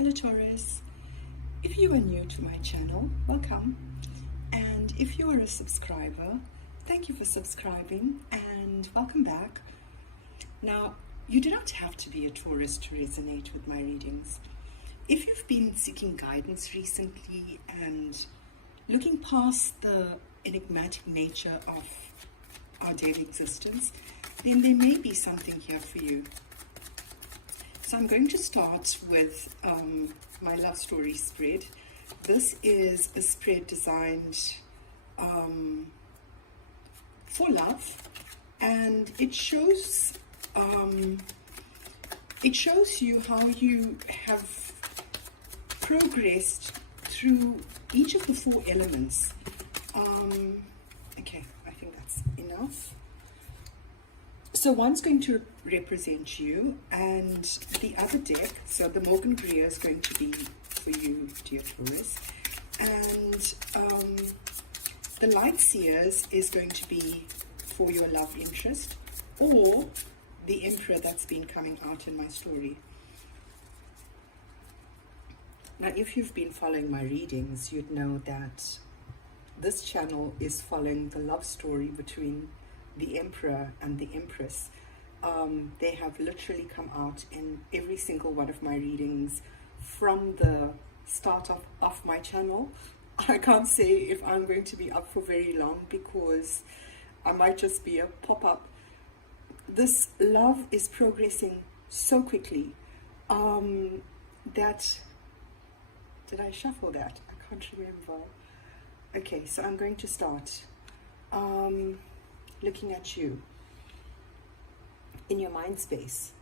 Hello Taurus, if you are new to my channel, welcome, and if you are a subscriber, thank you for subscribing and welcome back. Now, you do not have to be a Taurus to resonate with my readings. If you've been seeking guidance recently and looking past the enigmatic nature of our daily existence, then there may be something here for you. So I'm going to start with my love story spread. This is a spread designed for love, and it shows you how you have progressed through each of the four elements. Okay, I think that's enough. So one's going to represent you, and the other deck, so the Morgan Greer, is going to be for you, dear Taurus, and the Light Seers is going to be for your love interest, or the Emperor that's been coming out in my story. Now, if you've been following my readings, you'd know that this channel is following the love story between the Emperor and the Empress. They have literally come out in every single one of my readings from the start of my channel. I can't say if I'm going to be up for very long because I might just be a pop-up. This love is progressing so quickly that... Did I shuffle that? I can't remember. Okay, so I'm going to start looking at you in your mind space.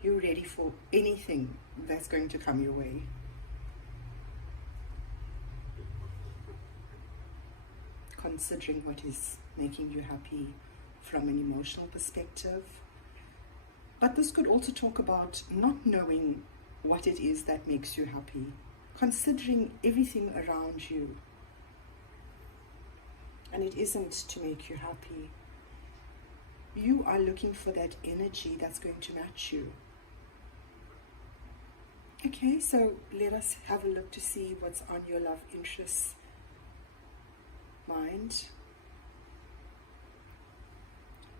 You're ready for anything that's going to come your way. Considering what is making you happy from an emotional perspective. But this could also talk about not knowing what it is that makes you happy. Considering everything around you. And it isn't to make you happy. You are looking for that energy that's going to match you. Okay, so let us have a look to see what's on your love interest mind.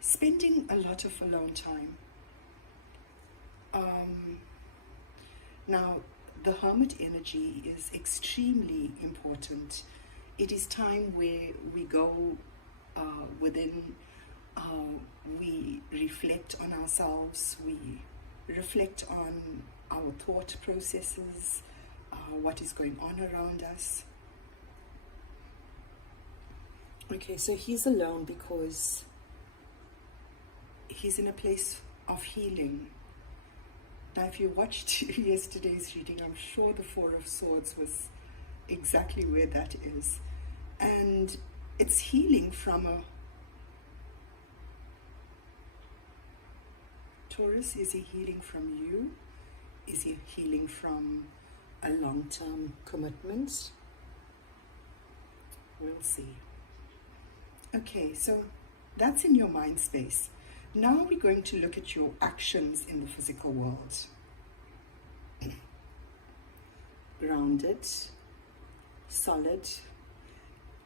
Spending a lot of alone time. Now, the Hermit energy is extremely important. It is time where we go within, we reflect on ourselves, we reflect on our thought processes, what is going on around us. Okay, so he's alone because he's in a place of healing. Now, if you watched yesterday's reading, I'm sure the Four of Swords was exactly where that is. And it's healing from a... Taurus, is he healing from you? Is he healing from a long-term commitment? We'll see. Okay, so that's in your mind space. Now we're going to look at your actions in the physical world. Grounded, solid.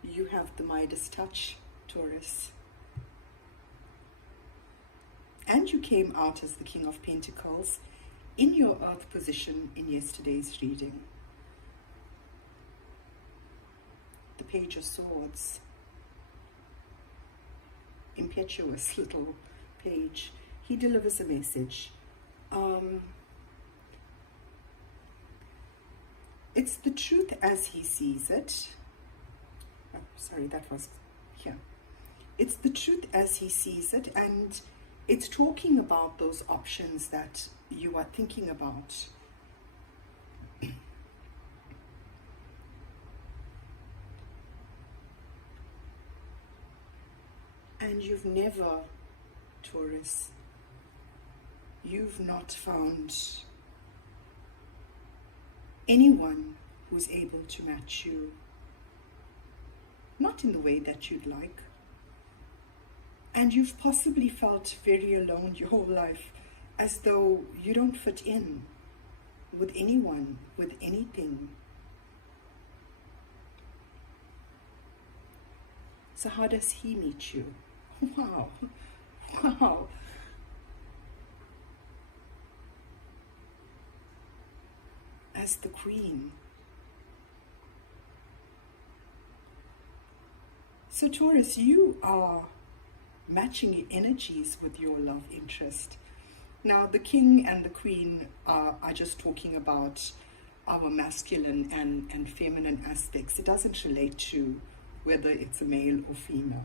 You have the Midas touch, Taurus. And you came out as the King of Pentacles in your earth position in yesterday's reading. The Page of Swords. Impetuous little page. He delivers a message. It's the truth as he sees it. Oh, sorry, that was here. It's the truth as he sees it, and it's talking about those options that you are thinking about. And you've never, Taurus, you've not found anyone who's able to match you. Not in the way that you'd like. And you've possibly felt very alone your whole life, as though you don't fit in. with anyone, with anything. So how does he meet you? Wow, wow. As the Queen. So Taurus, you are matching energies with your love interest. Now, the King and the Queen are just talking about our masculine and feminine aspects. It doesn't relate to whether it's a male or female.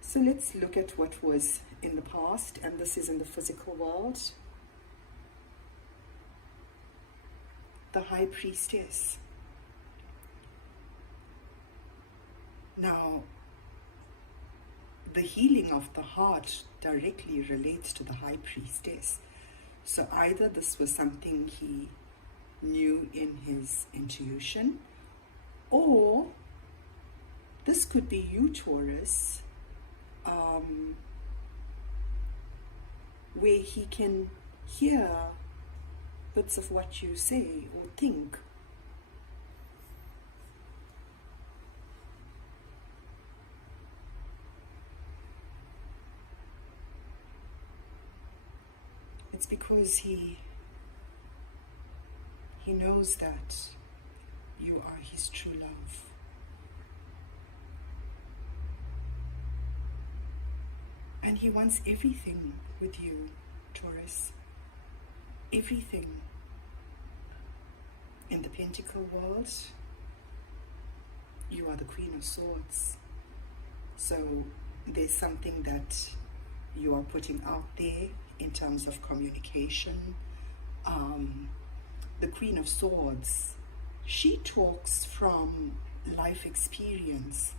So let's look at what was in the past, and this is in the physical world. The High Priestess. Now, the healing of the heart directly relates to the High Priestess. So either this was something he knew in his intuition, or this could be you, Taurus, where he can hear bits of what you say or think. It's because he knows that you are his true love. And he wants everything with you, Taurus. Everything. In the Pentacle world, you are the Queen of Swords. So there's something that you are putting out there in terms of communication. The Queen of Swords, she talks from life experience.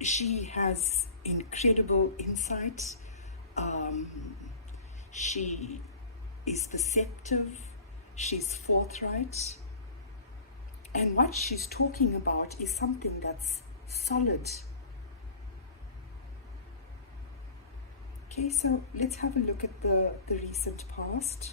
She has incredible insight. She is perceptive. She's forthright. And what she's talking about is something that's solid. Okay, so let's have a look at the recent past.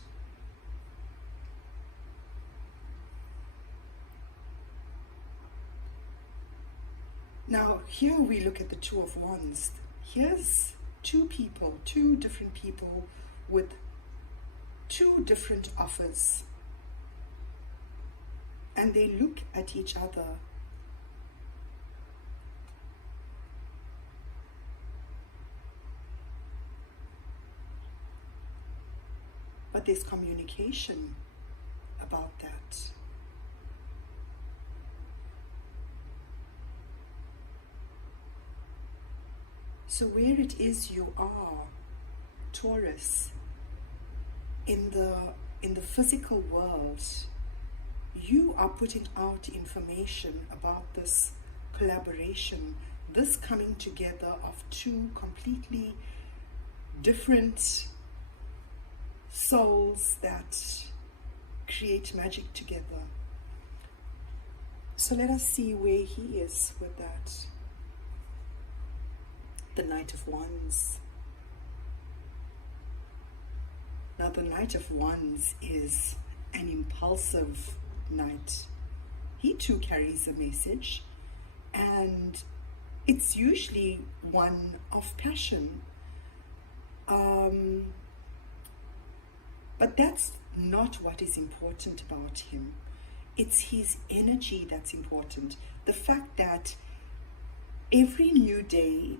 Now, here we look at the Two of Wands. Here's two people, two different people with two different offers. And they look at each other. But there's communication about that. So where it is you are, Taurus, in the physical world, you are putting out information about this collaboration, this coming together of two completely different souls that create magic together. So let us see where he is with that. The Knight of Wands. Now the Knight of Wands is an impulsive knight. He too carries a message, and it's usually one of passion. But that's not what is important about him. It's his energy that's important. The fact that every new day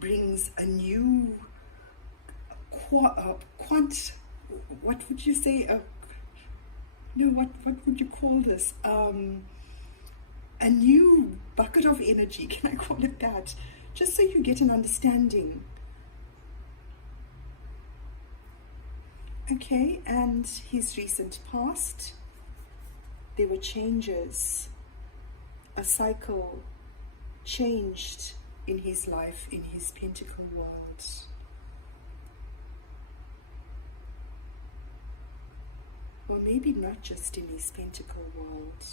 brings a new what would you say? What would you call this? A new bucket of energy, can I call it that? Just so you get an understanding. Okay, and his recent past, there were changes. A cycle changed in his life, in his pentacle world. Or maybe not just in his pentacle world,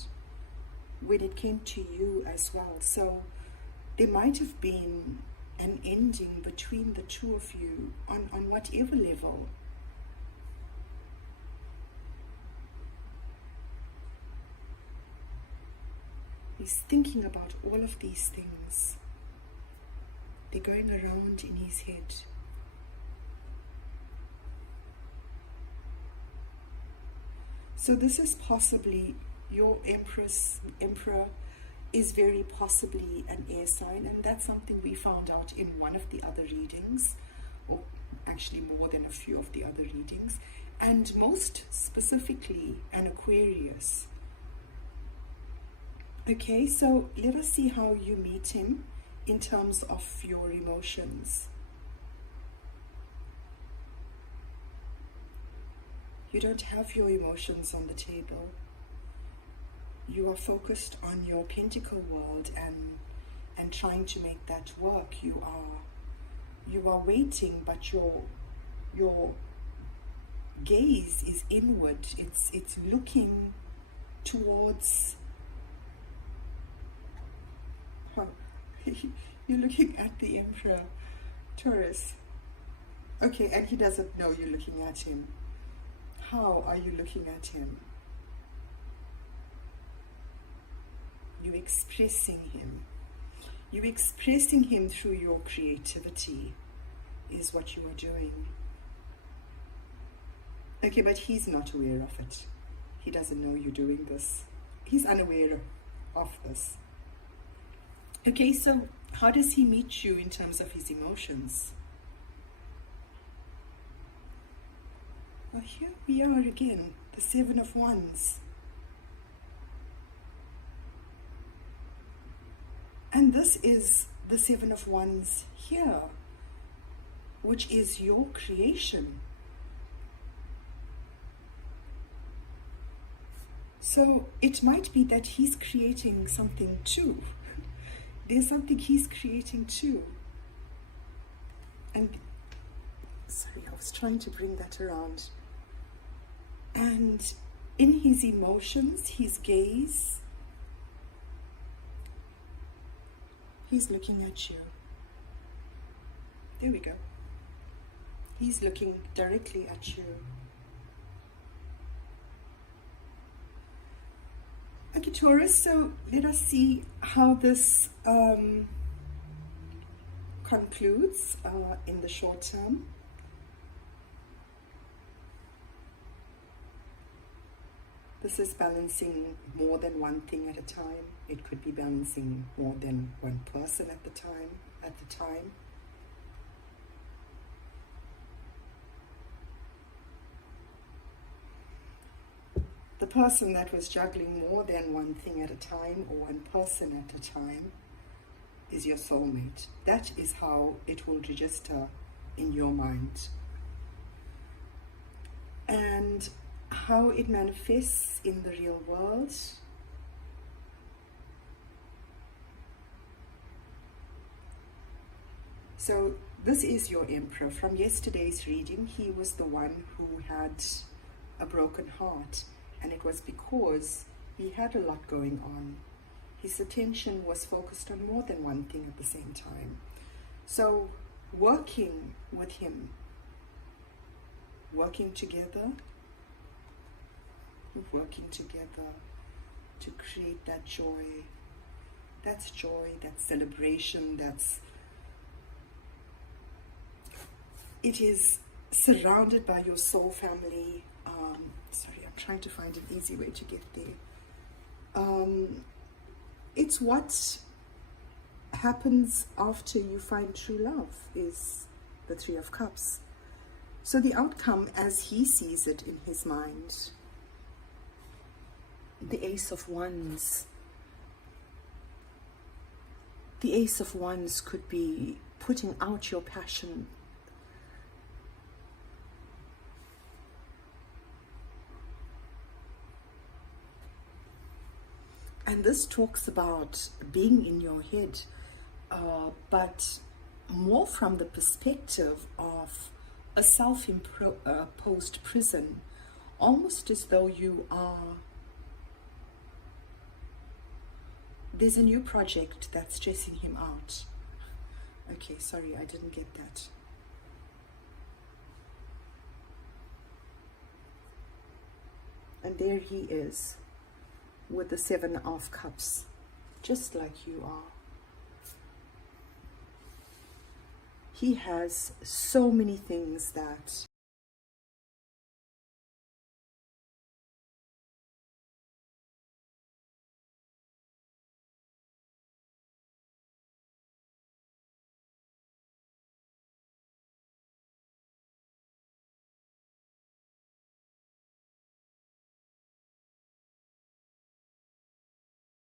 when it came to you as well. So there might have been an ending between the two of you on whatever level. He's thinking about all of these things. They're going around in his head. So this is possibly your Emperor is very possibly an air sign, and that's something we found out in one of the other readings, or actually more than a few of the other readings, and most specifically an Aquarius. Okay, so let us see how you meet him in terms of your emotions. You don't have your emotions on the table. You are focused on your pentacle world and trying to make that work. You are waiting, but your gaze is inward. It's looking towards. Oh, you're looking at the Emperor, Taurus. Okay, and he doesn't know you're looking at him. How are you looking at him? You're expressing him. You're expressing him through your creativity, is what you are doing. Okay, but he's not aware of it. He doesn't know you're doing this. He's unaware of this. Okay, so how does he meet you in terms of his emotions? Well, here we are again, the Seven of Wands. And this is the Seven of Wands here, which is your creation. So it might be that he's creating something too. There's something he's creating too. And sorry, I was trying to bring that around. And in his emotions, his gaze, he's looking at you. There we go. He's looking directly at you. Okay, Taurus, so let us see how this concludes in the short term. This is balancing more than one thing at a time. It could be balancing more than one person at the time. The person that was juggling more than one thing at a time, or one person at a time, is your soulmate. That is how it will register in your mind. And how it manifests in the real world. So this is your Emperor. From yesterday's reading, he was the one who had a broken heart, and it was because he had a lot going on. His attention was focused on more than one thing at the same time. So working with him, working together to create that joy. That's joy, that's celebration, it is surrounded by your soul family. Sorry, I'm trying to find an easy way to get there. It's what happens after you find true love, is the Three of Cups. So the outcome as he sees it in his mind, the Ace of Wands. The Ace of Wands could be putting out your passion. And this talks about being in your head, but more from the perspective of a self-imposed prison, almost as though you are. There's a new project that's stressing him out. Okay, sorry, I didn't get that. And there he is with the Seven of Cups. just like you are. He has so many things that